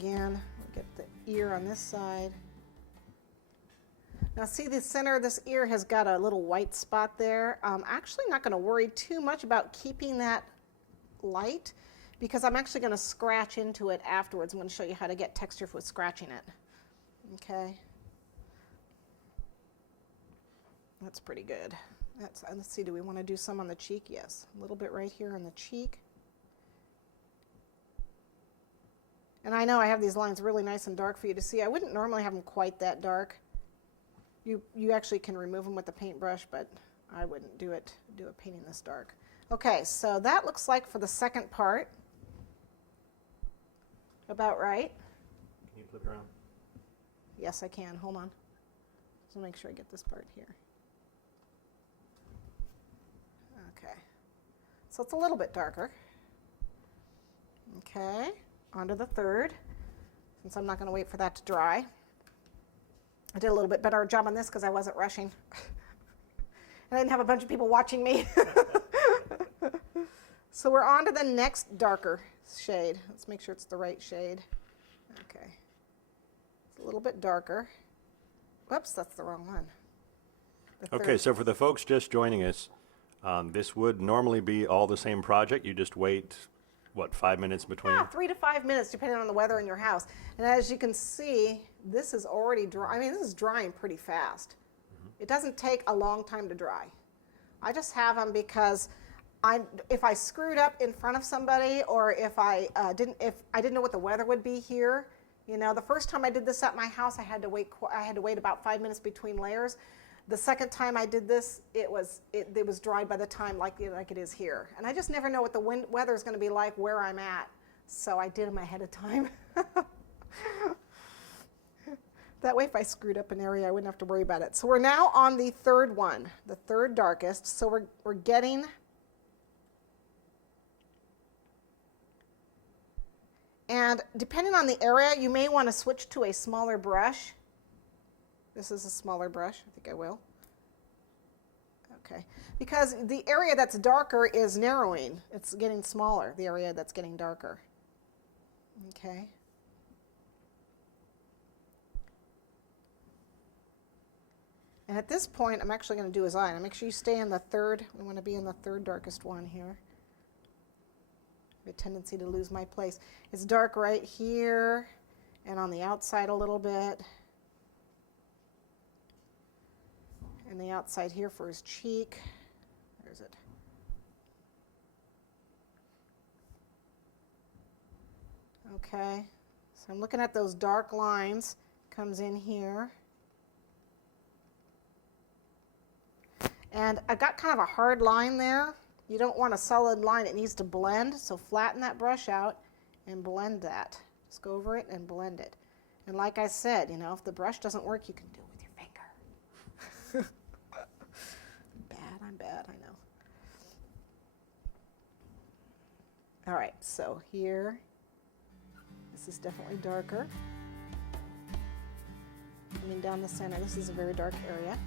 again. We'll get the ear on this side. Now see, the center of this ear has got a little white spot there. I'm actually not going to worry too much about keeping that light because I'm actually going to scratch into it afterwards. I'm going to show you how to get texture with scratching it. Okay. That's pretty good. Let's see, do we want to do some on the cheek? Yes, a little bit right here on the cheek. And I know I have these lines really nice and dark for you to see. I wouldn't normally have them quite that dark. You actually can remove them with the paintbrush, but I wouldn't do a painting this dark. Okay, so that looks like for the second part. About right. Can you flip around? Yes, I can. Hold on. Just make sure I get this part here. Okay. So it's a little bit darker. Okay. On to the third, since I'm not going to wait for that to dry. I did a little bit better job on this because I wasn't rushing. And I didn't have a bunch of people watching me. So we're on to the next darker shade. Let's make sure it's the right shade. Okay. It's a little bit darker. Whoops, that's the wrong one. Okay, so for the folks just joining us, this would normally be all the same project. You just wait, what, 5 minutes between? Yeah, 3 to 5 minutes, depending on the weather in your house. And as you can see, this is already dry. I mean, this is drying pretty fast. It doesn't take a long time to dry. I just have them because if I screwed up in front of somebody, or if I didn't know what the weather would be here, you know, the first time I did this at my house, I had to wait about 5 minutes between layers. The second time I did this, it was dried by the time like it is here. And I just never know what the weather is going to be like where I'm at. So I did them ahead of time. That way if I screwed up an area, I wouldn't have to worry about it. So we're now on the third one, the third darkest. So we're getting and depending on the area, you may want to switch to a smaller brush. This is a smaller brush. I think I will. Okay. Because the area that's darker is narrowing. It's getting smaller, the area that's getting darker. Okay. And at this point, I'm actually going to do his eye. Now make sure you stay in the third. We want to be in the third darkest one here. I have a tendency to lose my place. It's dark right here and on the outside a little bit. And the outside here for his cheek. There's it. Okay, so I'm looking at those dark lines. Comes in here. And I got kind of a hard line there. You don't want a solid line. It needs to blend, so flatten that brush out and blend that. Just go over it and blend it. And like I said, you know, if the brush doesn't work, you can do it with your finger. I'm bad, I know. All right, so here, this is definitely darker. Coming down the center, this is a very dark area.